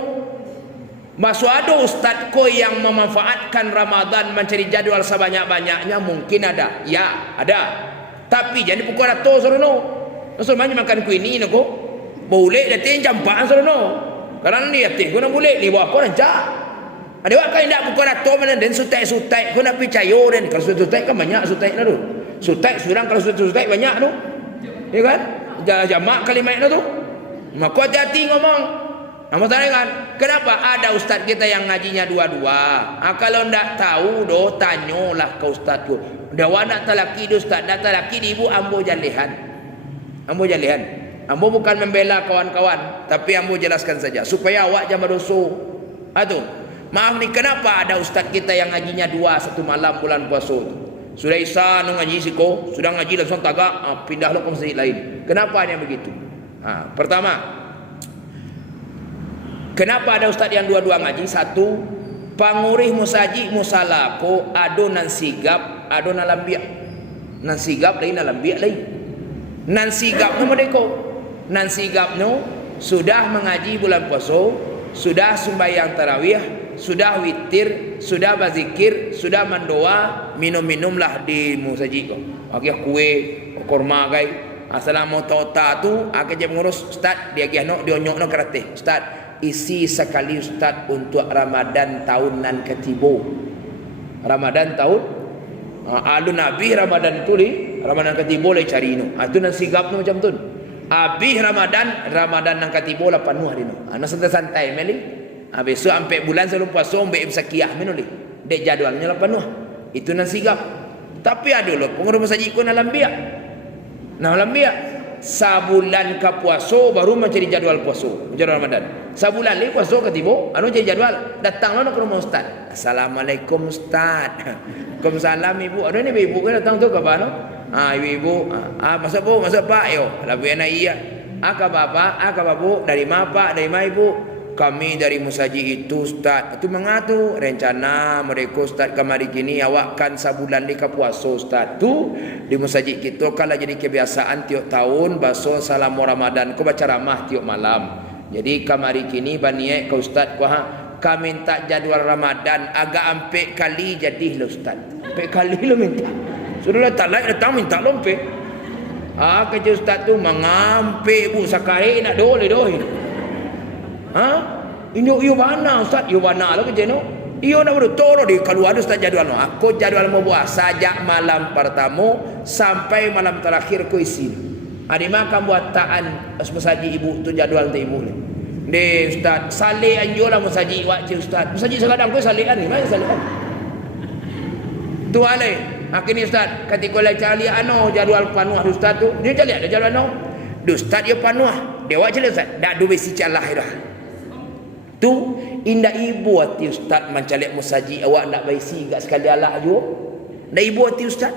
Masuk ada ustaz ko yang memanfaatkan Ramadan mencari jadual sebanyak-banyaknya, mungkin ada. Ya, ada. Tapi jangan pukul ratus seluruhnya. Maksud makan kuih ini nak ko. Boleh datang jampaan seluruhnya. Karena ni yatim, kau nak boleh liwah kau rancak. Ada orang kan tidak pukul ratus mana dan sutai, kau nak percaya dan kalau sutai kan banyak sutai lah tu. Sutai surang kalau sutai banyak tu, ya kan? Jamak kalimat tu. Maka hati-hati ngomong. Amat kan? Kenapa ada ustaz kita yang ngajinya dua-dua? Kalau ndak tahu doh tanyalah ke ustaz tu. Dawa nak talaki do ustaz, nak talaki di ibu ambo jalihan. Ambo bukan membela kawan-kawan, tapi ambo jelaskan saja supaya awak jangan berdosa. Aduh, maaf nih, kenapa ada ustaz kita yang ngajinya dua satu malam bulan puasa? Sudah isa nu ngaji siko, sudah ngaji langsung tagak, pindahlah ke masjid lain. Kenapa dia begitu? Pertama, kenapa ada ustaz yang dua-dua ngaji? Satu, pangurih musaji musalako ado nan sigap, ado nan lambiak. Nan sigap lain, nan lambiak lain. Nan sigap nu medeko. Nan sigap nu sudah mengaji bulan puasa, sudah sembahyang tarawih, sudah witir, sudah berzikir, sudah mendoa, minum-minumlah di musaji ko. Akhir kue, kurma gai. Assalamu tota tu akan je mengurus ustaz dia giano dia nyokno kerate. Ustaz, isi sekali ustaz untuk Ramadan tahunan ketibo. Ramadan tahun alun nabi Ramadan tu li, Ramadan ketibo le cari ino. Itu nan sigap nu macam tu. Habis Ramadan nang katibo lah penuh dino. Ana santai-santai meli. Besok sampai bulan sebelum puasa mbek sakiyah menuli. Dek jadualnya lah penuh. Itu nan sigap. Tapi ada loh pengurus masjid ko dalam biak. Nah dalam biak sabulan ke puasa baru mencari jadual puasa. Jadual Ramadan. Sabulan ni puasa katibo, anu cari jadual. Datanglah nak ke rumah ustaz. Assalamualaikum ustaz. Waalaikumsalam ibu. Ada ni ibu kan datang tu ke mana? Ibu-ibu, masuk bu, masuk pak, yo, lebih enak iya. Aka bapak, dari mana pak, dari mana ibu? Kami dari musaji itu ustaz. Itu mengatu rencana mereka ustaz kemari kini awak kan sabulan ni ke puasa ustaz. Tu di musaji kita kalau jadi kebiasaan tiap tahun baso salam Ramadan ko baca ramah tiap malam. Jadi kemari kini baniai ke ustaz ko kami minta jadual Ramadan agak ampe kali jadi lo ustaz. Ampe kali lo minta. Sudah tak datang minta lompe. Kerja ustaz tu mengampe bu sakai nak dole. Iyo mana ustaz? Iyo mana lah kerja no? Iyo nak bertoro di kalau ada ustaz jadual no. Aku jadual mau buat sajak malam pertama sampai malam terakhir ku isi. Adi makan buataan musaji ibu tu jadual tu ibu ni. Ni ustaz salih anjolah musaji wajib ustaz. Musaji sekadang ku salihan ni, mana salihan? Tu alai. Akhirnya ustaz ketika lah cari jadual panuah ustaz tu dia cari ada jadual no ustaz dia panuah dia wak cari ustaz dak du besi calah dah tu indah ibu hati ustaz mencari musaji awak nak besi gak sekali Allah jo dak ibu hati ustaz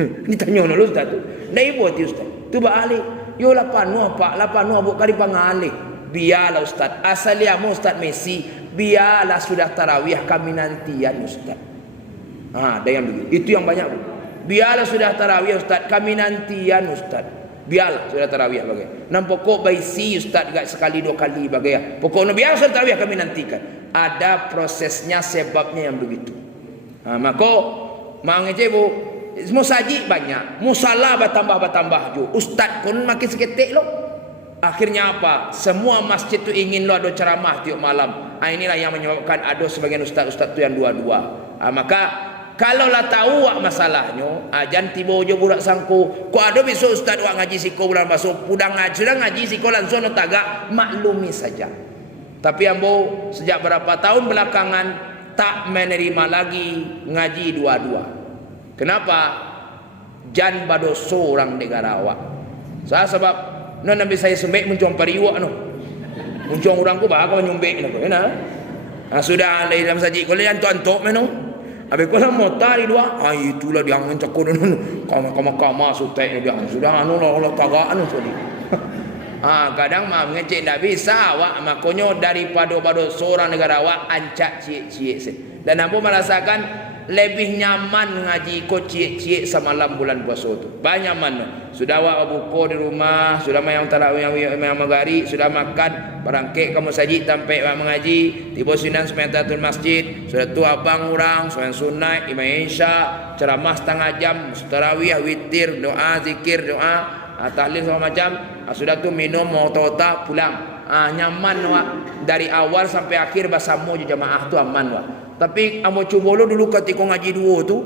ni tanya dulu ustaz tu dak ibu hati ustaz tu balik yo la panuah pak la panuah bu kali pangalih biarlah ustaz asalnya mu ustaz Messi biarlah sudah tarawih kami nantian ustaz. Ada yang begitu. Itu yang banyak. Biarlah sudah tarawih ustaz, kami nantian ustaz. Biarlah sudah tarawih bagai. Nam pokok baisi ustaz gak sekali dua kali bagai. Pokoknya biar sudah tarawih kami nantikan. Ada prosesnya sebabnya yang begitu. Maka mangece bu musaji banyak, musala bertambah jo. Ustaz pun makin seketik lo. Akhirnya apa? Semua masjid tu ingin lo ada ceramah tiap malam. Inilah yang menyebabkan ada sebagian ustaz-ustaz tu yang dua-dua. Maka kalau lah tahu wak masalahnya, jangan tiba je budak sangku. Kau ada besok ustaz wak ngaji siko bulan masuk, sudah ngaji siko langsung tagak, maklumi saja. Tapi ambo sejak berapa tahun belakangan tak menerima lagi ngaji dua-dua. Kenapa? Jan badoso orang negara awak. Saya sebab nabi saya sembek muncung pariwak no. Muncung orang ku bahagia menyumbek no. Sudah dalam saji kalau yang tuan-tuan menu. Habis kalau mau tari dua, itulah dia angin cakun kama sutai dia. Sudah Allah tagak sudah. Kadang mah ngecek tak bisa awak makanya daripada seorang negara awak ancak cie-cie. Dan aku merasakan lebih nyaman ngaji ikut cie-cie semalam bulan puasa tu. Banyak mana. Sudah awak buka di rumah, sudah mayang tarawih yang magari, sudah makan, berangkek kamu saji sampai awak mengaji, tiba sinan sementatul masjid, sudah tu abang orang, sudah sunat, imam isya, ceramah setengah jam, tarawih, witir, doa, zikir, doa, tahlil segala macam. Sudah tu minum mau tota pulang. Nyaman wak dari awal sampai akhir bersama jemaah tu aman wak. Tapi amo cuba lo dulu ketika ngaji dua tu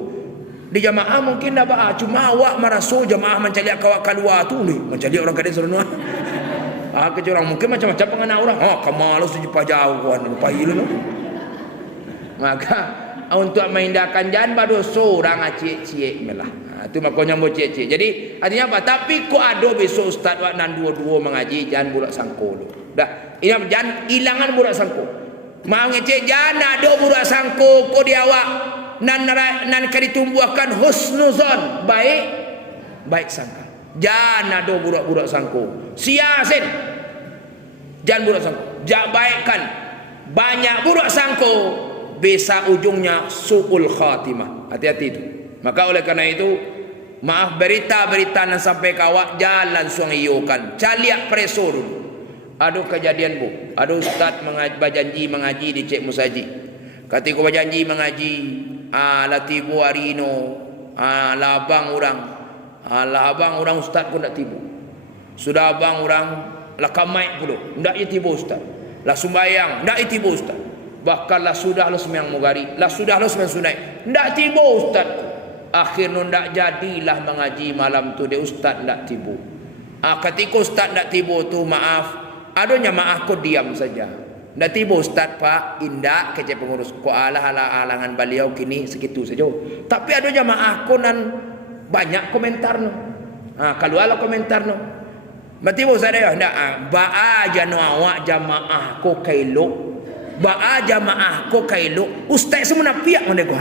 di jemaah mungkin dah bah cuma awak merasa jemaah mencari kawak keluar tu ni mencari orang kadang seronok. Kecurang mungkin macam-macam pengenal orang. Kamu lu sejumpa jauhan lupa hilang. Maka untuk mengindahkan jangan badu seorang cik-cik melah. Itu makanya mau cik-cik. Jadi artinya apa? Tapi kok ada besok ustaz wak nan dua-dua mengaji jangan burak sangko lu. Dah, ini jangan hilangan burak sangko. Mau ngecek jangan ada burak sangko kok dia awak nan ditumbuhkan husnuzon baik sangka. Jangan ada burak-burak sangko. Siasin. Jangan burak sangko. Jangan baikkan. Banyak burak sangko bisa ujungnya su'ul khatimah. Hati-hati itu. Maka oleh karena itu, maaf berita-berita yang sampai kawak jalan suang iyokan. Caliak preso dulu. Ada kejadian bu. Ada ustaz berjanji mengaji di Cik Musaji. Ketika berjanji mengaji, latibu harino, labang orang ustaz pun tak tibu. Sudah abang orang lakamai pula. Tak ia tibu ustaz. Lah sumbayang, tak ia tibu ustaz. Bahkan lah sudah lo sembiang mugari, lah sudah lo sembiang sunai. Tak tibu ustaz. Akhirnya tak jadilah mengaji malam tu dia ustaz tak tibu. Ketika ustaz tak tibu tu maaf, adanya maaf kau diam saja. Tak tibu ustaz pak indak kecek pengurus ko alangan beliau kini segitu saja. Tapi adanya maaf kau nan banyak komentar no. Kalau ala komentar no. Berarti bos ada ndak ba aja no awak jamaah ko kailo. Ba jamaah ko kailo. Ustaz semua piak ngene ko.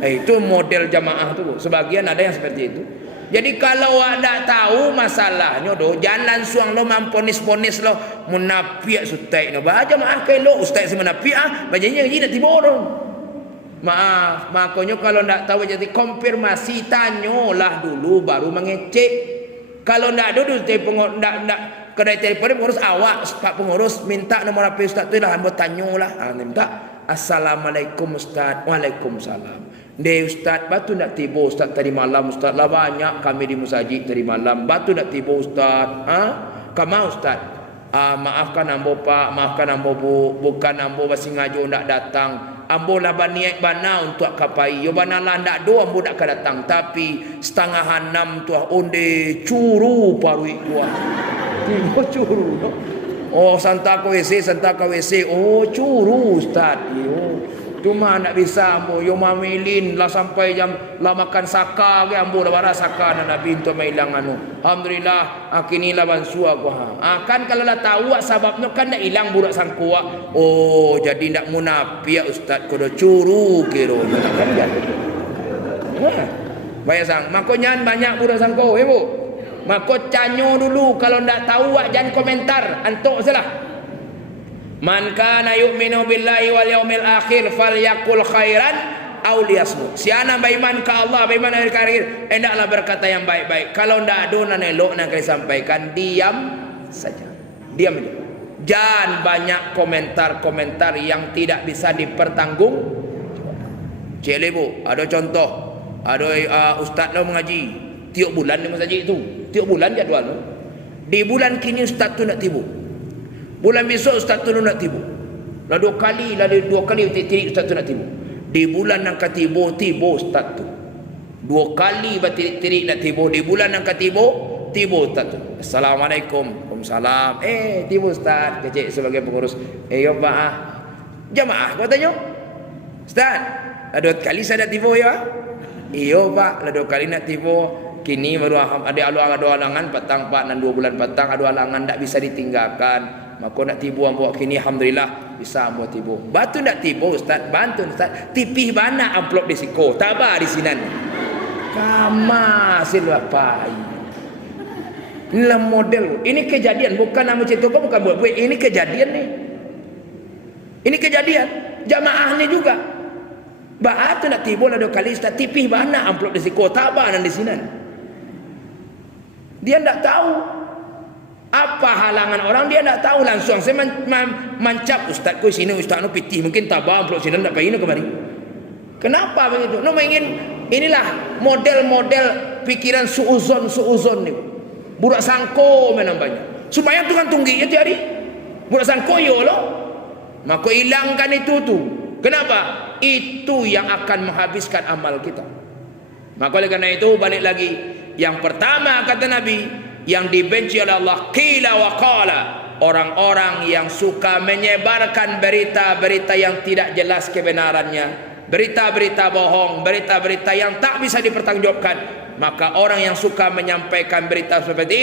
Itu model jamaah tu. Sebagian ada yang seperti itu. Jadi kalau ada tahu masalahnya doh, jalan suang lo mamponis-ponis lo munafiq sutai no. Ba jamaah kailo ustaz semua nafiq bajanya ngaji nak tiba orang. Maaf, makanya kalau tak tahu jadi konfirmasi tanyalah dulu baru mengecek. Kalau tak ada dulu pengurus tak kedai telefon pengurus awak pak pengurus minta nomor HP ustaz tu lah hamba tanyalah. Minta assalamualaikum ustaz. Waalaikumsalam. Dia ustaz batu nak tiba ustaz tadi malam ustaz lah banyak kami di Musajid tadi malam batu nak tiba ustaz. Kamu ustaz. Maafkan ambo pak, maafkan ambo bu, bukan ambo masih ngajo nak datang. Ambo lah berniat bana untuk kapai. Yo bana lah ndak do ambo nak datang tapi 5:30 tu onde curu parui tua. Tiba curu no. Oh santa ko WC. Oh curu ustaz. Yo. Cuma nak bisa ambo yo mamilin lah sampai jam lah makan saka ke ambo dah bara saka dan nabi untuk mailang anu. Alhamdulillah kini lah bansua ko kan kalau lah tahu sebabnya kan dah hilang burak sangku. Oh jadi ndak munafik ustaz ko do curu kiro kan jadi. Bayar sang makanya banyak burak sangku ibu. Mako canyo dulu kalau ndak tahu jangan komentar antuk salah. Man kana yu'minu billahi wal yaumil akhir falyakul khairan aw liyasmut. Siapa beriman ke Allah, beriman hari akhir, hendaklah berkata yang baik-baik. Kalau ndak ada nan elok nak sampaikan, diam saja. Diam aja. Jangan banyak komentar-komentar yang tidak bisa dipertanggung. Cik Ibu, ada contoh. Ada ustaz lo mengaji tiap bulan di masjid itu. Tiap bulan jadual. Di bulan kini ustaz tu nak tibu. Bulan besok ustaz tu nak tibu. Lah dua kali tirik ustaz tu nak tibu. Di bulan yang ketibu ustaz tu. 2 kali tirik nak tibu. Di bulan yang ketibu ustaz tu. Assalamualaikum. Waalaikumsalam. Tibu ustaz. Kecik sebagai pengurus. Yo pak jamaah kau tanya. Ustaz, ada 2 kali saya nak tibu ya? Iyo pak, lah 2 kali nak tibu. Kini baru ada alangan petang pak dan 2 bulan petang ada alangan tak bisa ditinggalkan. Maka nak tibu ambo kini alhamdulillah bisa ambo tibu. Batu nak tibu ustaz, bantu ustaz. Tipih bana amplop di siko. Tabah di sini. Kama silwapai. Inilah model. Ini kejadian bukan nama cerita kau, bukan buat. Ini kejadian nih. Ini kejadian. Jamaah ni juga. Batu nak tibu ada kali ustaz, tipih bana amplop di siko. Tabah di sini. Dia tidak tahu apa halangan orang, dia tidak tahu langsung. Saya mancap ustaz ku sini, ustaz nu pitih mungkin tabah amplop sini nak pakai kemari. Kenapa begitu? No ingin inilah model-model pikiran suuzon ni. Budak sangko menambahnya. Supaya Tuhan tunggi ya tiari. Budak sangko yo lo. Maka hilangkan itu tuh. Kenapa? Itu yang akan menghabiskan amal kita. Maka oleh karena itu balik lagi. Yang pertama kata Nabi, yang dibenci oleh Allah, qila wa qala, orang-orang yang suka menyebarkan berita-berita yang tidak jelas kebenarannya, berita-berita bohong, berita-berita yang tak bisa dipertanggungjawabkan. Maka orang yang suka menyampaikan berita seperti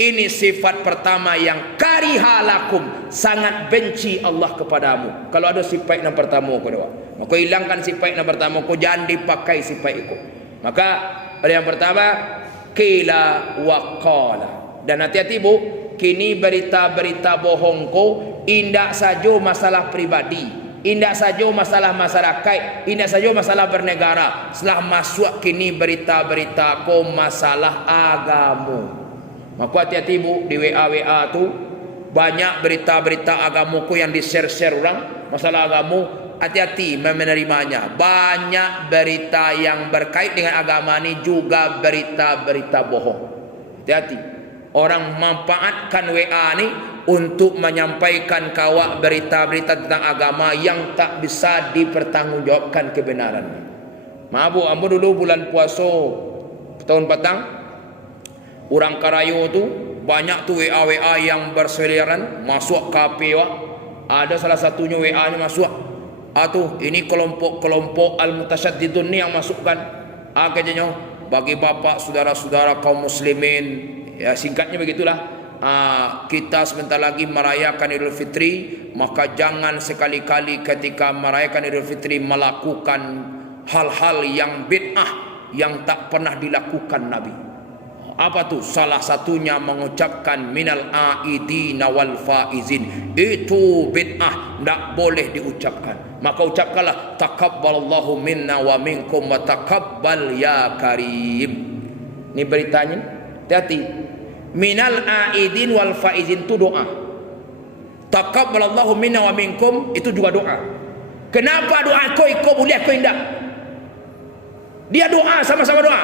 ini sifat pertama yang karihalakum, sangat benci Allah kepadamu. Kalau ada sifat yang pertama kau doa, maka hilangkan sifat yang pertama, kau jangan dipakai sifat itu. Maka ada yang pertama, qila wa qala. Dan hati-hati bu, kini berita-berita bohong ko indak saja masalah pribadi, indak saja masalah masyarakat, indak saja masalah bernegara. Setelah masuk kini berita-berita ko masalah agama. Maka hati-hati bu, di WA tu banyak berita-berita agama ko yang di-share orang masalah agama. Hati-hati menerimanya. Banyak berita yang berkait dengan agama ini juga berita-berita bohong. Hati-hati. Orang memanfaatkan WA ni untuk menyampaikan kawak berita-berita tentang agama yang tak bisa dipertanggungjawabkan kebenarannya. Maaf bu, ambo dulu bulan puasa tahun petang, orang Karayo tu banyak tu WA yang berseliweran masuk KP wak. Ada salah satunya WA nya masuk. Ini kelompok-kelompok al-mutasyaddidun ni yang masukkan. Katanya bagi bapak saudara-saudara kaum muslimin, ya singkatnya begitulah. Kita sebentar lagi merayakan Idul Fitri, maka jangan sekali-kali ketika merayakan Idul Fitri melakukan hal-hal yang bid'ah yang tak pernah dilakukan Nabi. Apa tu? Salah satunya mengucapkan minal aidina wal faizin. Itu bid'ah, tak boleh diucapkan. Maka ucapkanlah taqabbalallahu minna wa minkum wa taqabbal ya karim. Ini beritanya. Hati-hati. Minal aidin wal faizin itu doa. Taqabbalallahu minna wa minkum itu juga doa. Kenapa doa kau boleh kau indak? Dia doa, sama-sama doa.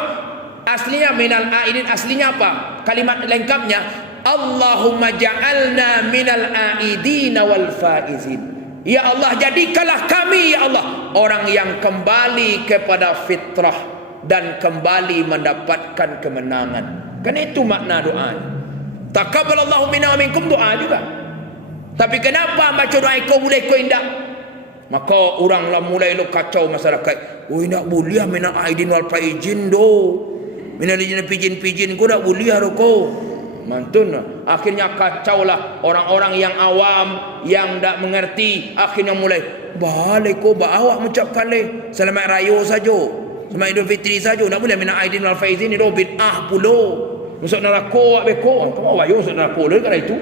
Aslinya minal aidin, aslinya apa? Kalimat lengkapnya Allahumma ja'alna minal aidina wal faizin. Ya Allah, jadikanlah kami ya Allah orang yang kembali kepada fitrah dan kembali mendapatkan kemenangan. Kan itu makna doa. Taqabbalallahu minna wa minkum, doa juga. Tapi kenapa baca doa kau boleh kau indak? Maka orang lah mulai lo kacau masyarakat. Oh nak boleh minal aidin wal faizin do. Minal aidin pijin-pijin kau tak boleh kau. Mantun. Akhirnya kacau lah orang-orang yang awam, yang tak mengerti. Akhirnya mulai balik kau awak mengucapkan le selamat raya saja, selamat Idul Fitri saja. Tak boleh minal aidin wal faizin ni do bid'ah pula. Masuk neraka awak beko. Kamu awak yo masuk neraka le kan itu.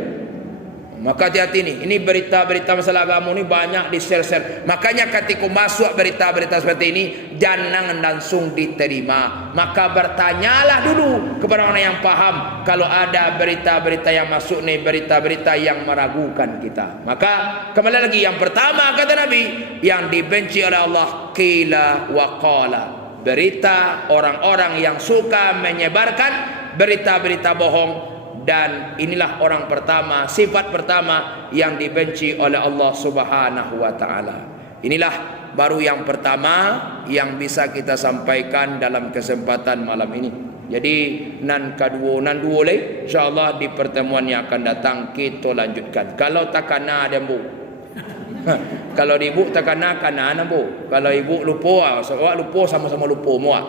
Maka hati-hati ni. Ini berita-berita masalah agama ni banyak di-share-share. Makanya ketika masuk berita-berita seperti ini, jangan langsung diterima. Maka bertanyalah dulu kepada orang yang faham. Kalau ada berita-berita yang masuk ni, berita-berita yang meragukan kita. Maka kembali lagi, yang pertama kata Nabi, yang dibenci oleh Allah, qila wa qala. Berita orang-orang yang suka menyebarkan berita-berita bohong. Dan inilah orang pertama, sifat pertama yang dibenci oleh Allah Subhanahu wa taala. Inilah baru yang pertama yang bisa kita sampaikan dalam kesempatan malam ini. Jadi nan dua le, insyaallah di pertemuan yang akan datang kita lanjutkan. Kalau tak kena ada bu. Kalau ibu tak kena bu. Kalau ibu lupa, awak lupa sama-sama lupa muak.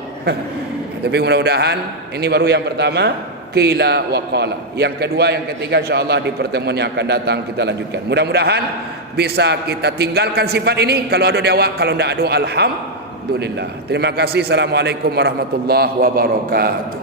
Tapi mudah-mudahan ini baru yang pertama. qila wa qala. Yang kedua, yang ketiga insyaallah di pertemuan yang akan datang kita lanjutkan. Mudah-mudahan bisa kita tinggalkan sifat ini. Kalau ada doa, kalau tidak ada alhamdulillah. Terima kasih. Assalamualaikum warahmatullahi wabarakatuh.